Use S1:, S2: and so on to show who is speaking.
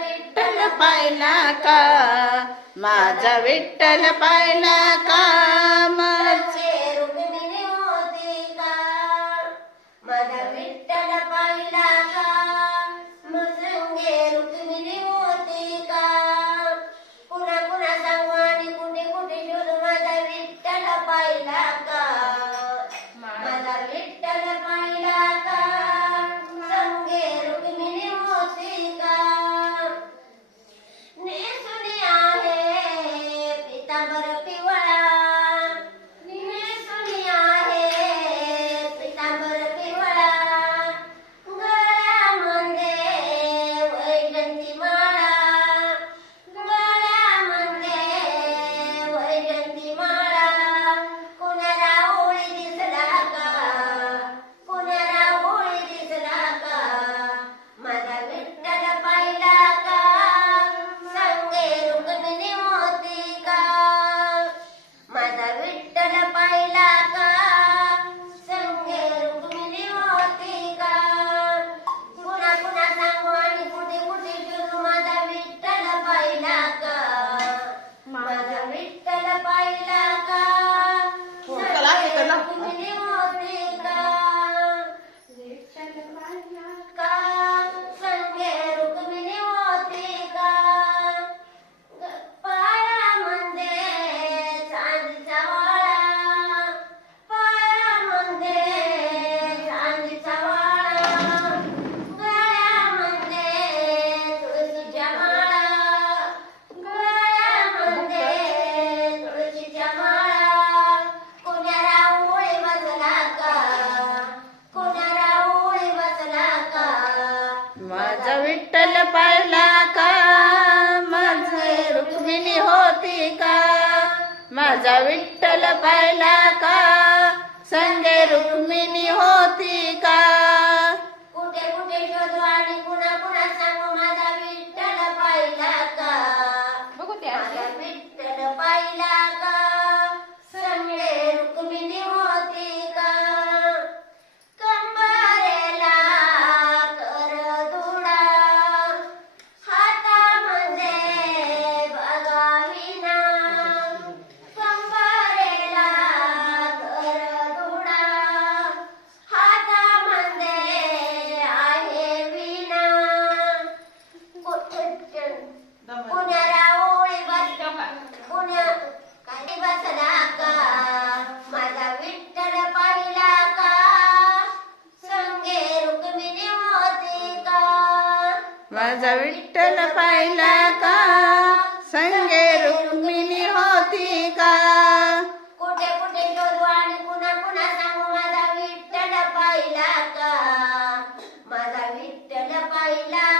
S1: विठ्ठल पाहिला का? माझा विठ्ठल पाहिला का?
S2: bye. माझा विठ्ठल पाहिला का? माझे रुक्मिणी होती का? माझा विठ्ठल पाहिला का? संगे रुक्मिणी माझा विठ्ठल पाहिला का? संगे रुक्मिणी होती का? कुठे कुठे शोधू आणि पुन्हा पुन्हा सांगू माझा विठ्ठल पाहिला का? माझा विठ्ठल पाहिला